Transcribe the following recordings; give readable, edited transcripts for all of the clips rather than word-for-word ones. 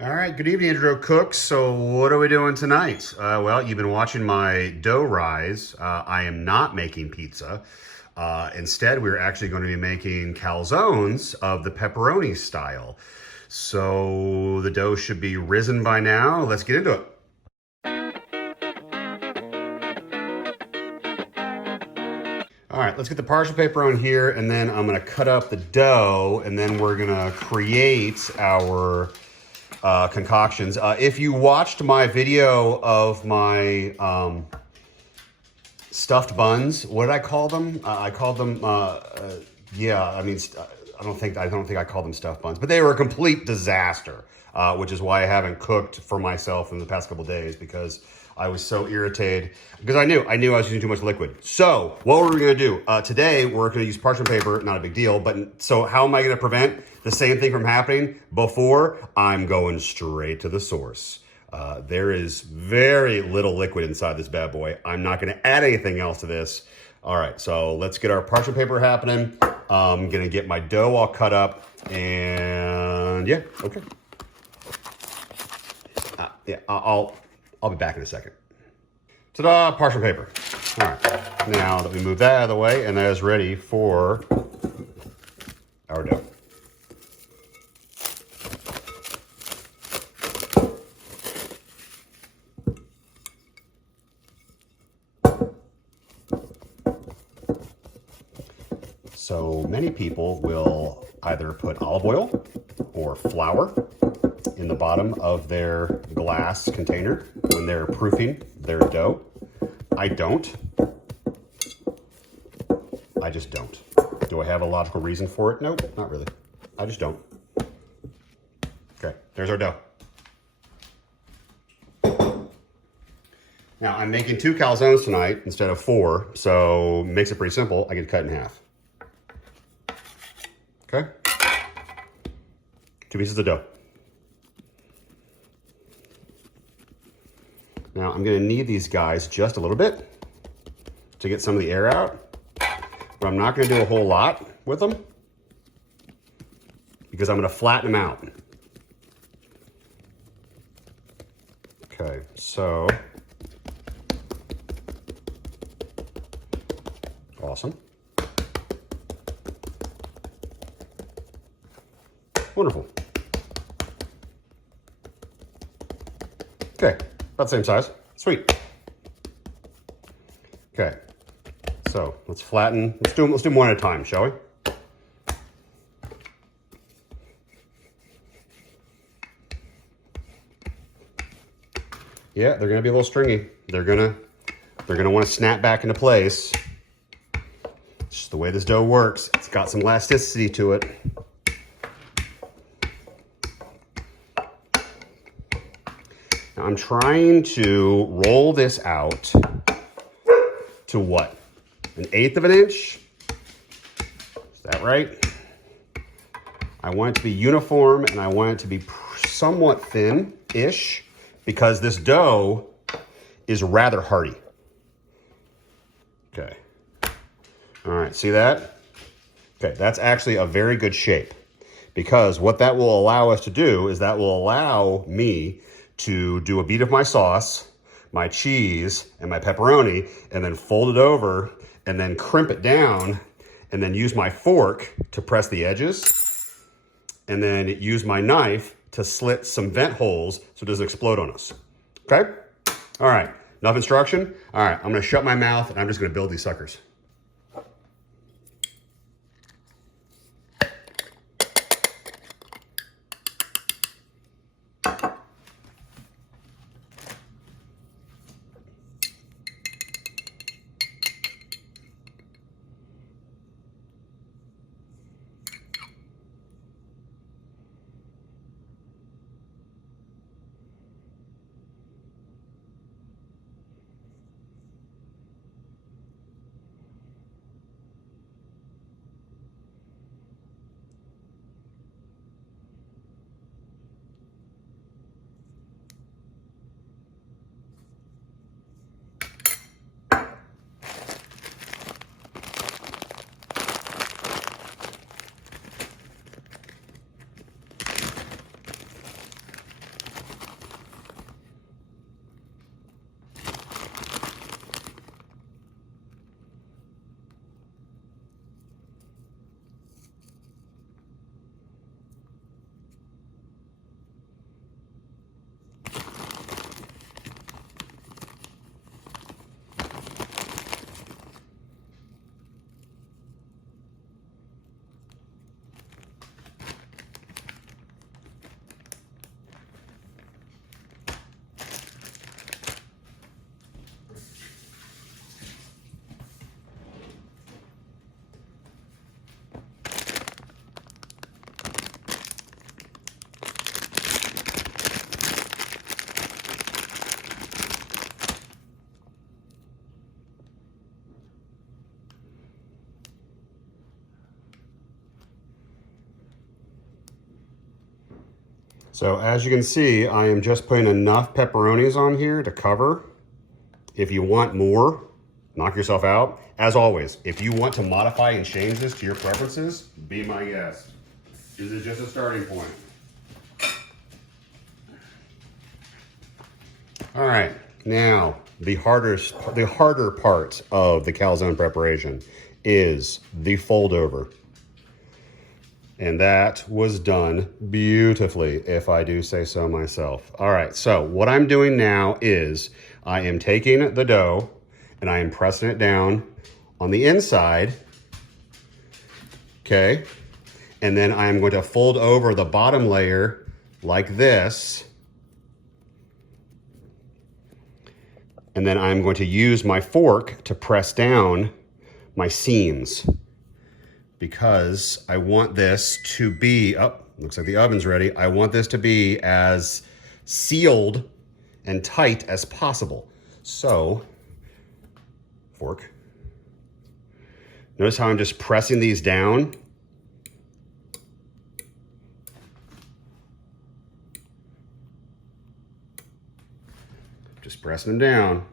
All right, good evening, Andrew Cooks. So what are we doing tonight? Well, you've been watching my dough rise. I am not making pizza. Instead, we're actually going to be making calzones of the pepperoni style. So the dough should be risen by now. Let's get into it. All right, let's get the parchment paper on here, and then I'm gonna cut up the dough, and then we're gonna create our concoctions. If you watched my video of my stuffed buns, what did I call them? I called them, yeah. I don't think I called them stuffed buns, but they were a complete disaster. Which is why I haven't cooked for myself in the past couple of days, because I was so irritated because I knew I was using too much liquid. So what were we gonna do? Today we're gonna use parchment paper, not a big deal, but so how am I gonna prevent the same thing from happening before? I'm going straight to the source. There is very little liquid inside this bad boy. I'm not gonna add anything else to this. All right, so let's get our parchment paper happening. I'm gonna get my dough all cut up, and yeah, okay. Yeah, I'll be back in a second. Ta-da, parchment paper. All right, now that we move that out of the way, and that is ready for our dough. So many people will either put olive oil or flour in the bottom of their glass container when they're proofing their dough. I don't. I just don't. Do I have a logical reason for it? Nope, not really. I just don't. Okay, there's our dough. Now I'm making 2 calzones tonight instead of 4, so makes it pretty simple. I can cut in half. Okay? 2 pieces of dough. Now I'm gonna need these guys just a little bit to get some of the air out, but I'm not gonna do a whole lot with them because I'm gonna flatten them out. Okay, so, awesome. Wonderful. Okay, about the same size. Sweet. Okay, so let's flatten. Let's do them one at a time, shall we? Yeah, they're gonna be a little stringy. They're gonna want to snap back into place. It's just the way this dough works. It's got some elasticity to it. Now I'm trying to roll this out to what? 1/8 of an inch? Is that right? I want it to be uniform, and I want it to be somewhat thin-ish because this dough is rather hearty. Okay. All right, see that? Okay, that's actually a very good shape, because what that will allow us to do is that will allow me to do a beat of my sauce, my cheese, and my pepperoni, and then fold it over, and then crimp it down, and then use my fork to press the edges, and then use my knife to slit some vent holes so it doesn't explode on us. Okay? All right, enough instruction. All right, I'm gonna shut my mouth, and I'm just gonna build these suckers. So as you can see, I am just putting enough pepperonis on here to cover. If you want more, knock yourself out. As always, if you want to modify and change this to your preferences, be my guest. This is just a starting point. All right, now the harder part of the calzone preparation is the fold over. And that was done beautifully, if I do say so myself. All right, so what I'm doing now is I am taking the dough and I am pressing it down on the inside, okay? And then I am going to fold over the bottom layer like this. And then I'm going to use my fork to press down my seams, because I want this to be, oh, looks like the oven's ready. I want this to be as sealed and tight as possible. So, fork. Notice how I'm just pressing these down. Just pressing them down.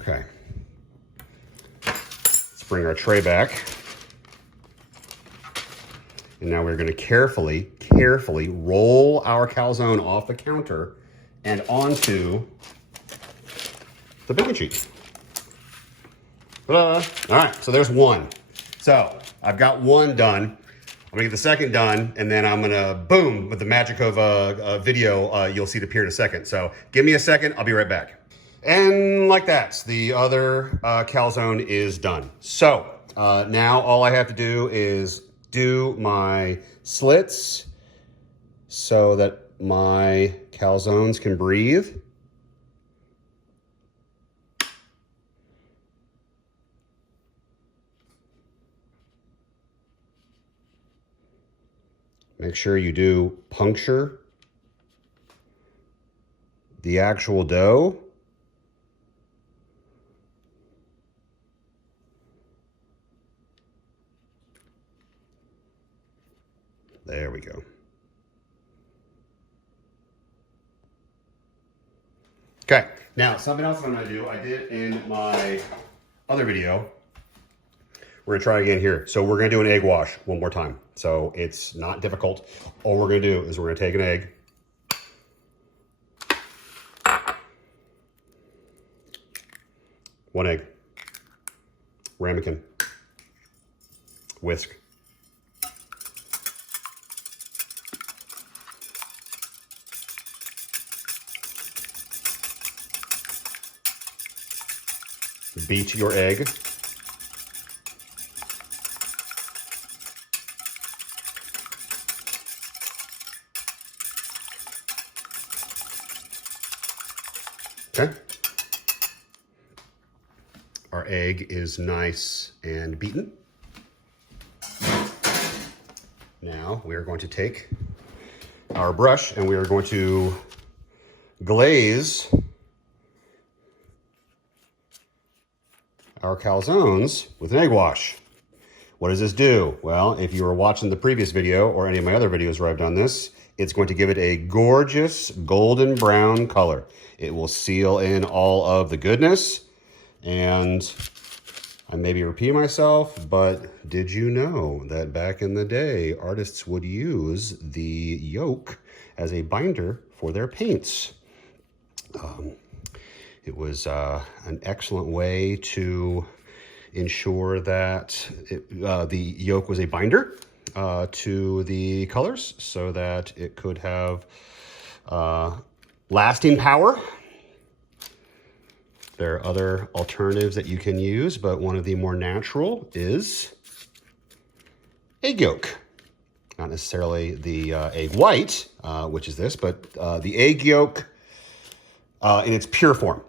Okay. Bring our tray back. And now we're going to carefully roll our calzone off the counter and onto the baking sheet. All right, so there's one. So I've got one done. I'm gonna get the second done, and then I'm gonna, boom, with the magic of a video, you'll see it appear in a second. So give me a second, I'll be right back. And like that, the other calzone is done. So now all I have to do is do my slits so that my calzones can breathe. Make sure you do puncture the actual dough. There we go. Okay, now something else I'm gonna do, I did in my other video. We're gonna try again here. So we're gonna do an egg wash one more time. So it's not difficult. All we're gonna do is we're gonna take an egg. One egg. Ramekin. Whisk. Beat your egg. Okay. Our egg is nice and beaten. Now we are going to take our brush and we are going to glaze our calzones with an egg wash. What does this do? Well, if you were watching the previous video or any of my other videos where I've done this, it's going to give it a gorgeous golden brown color. It will seal in all of the goodness. And I may be repeating myself, but did you know that back in the day, artists would use the yolk as a binder for their paints? It was an excellent way to ensure that the yolk was a binder to the colors so that it could have lasting power. There are other alternatives that you can use, but one of the more natural is egg yolk. Not necessarily the egg white, which is this, but the egg yolk in its pure form.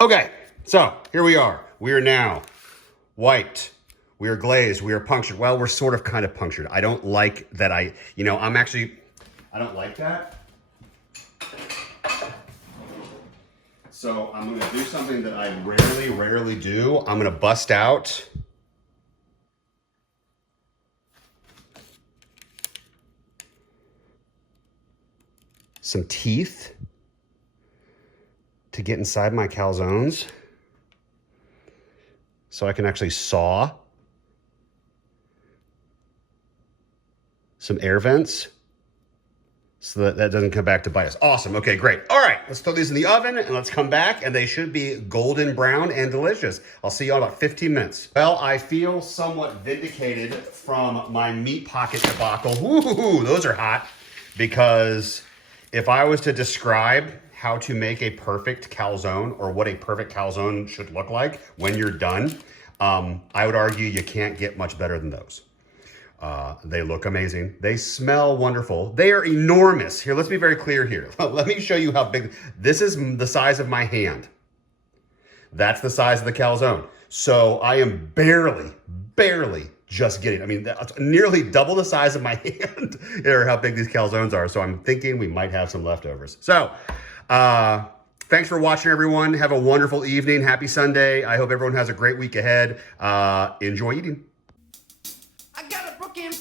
Okay, so here we are. We are now white. We are glazed. We are punctured. Well, we're sort of kind of punctured. I don't like that I don't like that. So I'm going to do something that I rarely do. I'm going to bust out some teeth to get inside my calzones so I can actually saw some air vents so that that doesn't come back to bite us. Awesome. Okay, great. All right, let's throw these in the oven and let's come back, and they should be golden brown and delicious. I'll see you in about 15 minutes. Well, I feel somewhat vindicated from my meat pocket debacle. Ooh, those are hot. Because if I was to describe how to make a perfect calzone, or what a perfect calzone should look like when you're done, I would argue you can't get much better than those. They look amazing. They smell wonderful. They are enormous. Here, let's be very clear here. Let me show you how big. This is the size of my hand. That's the size of the calzone. So I am barely just getting, I mean, that's nearly double the size of my hand, or how big these calzones are. So I'm thinking we might have some leftovers. So, thanks for watching, everyone. Have a wonderful evening. Happy Sunday. I hope everyone has a great week ahead. Enjoy eating. I got a broken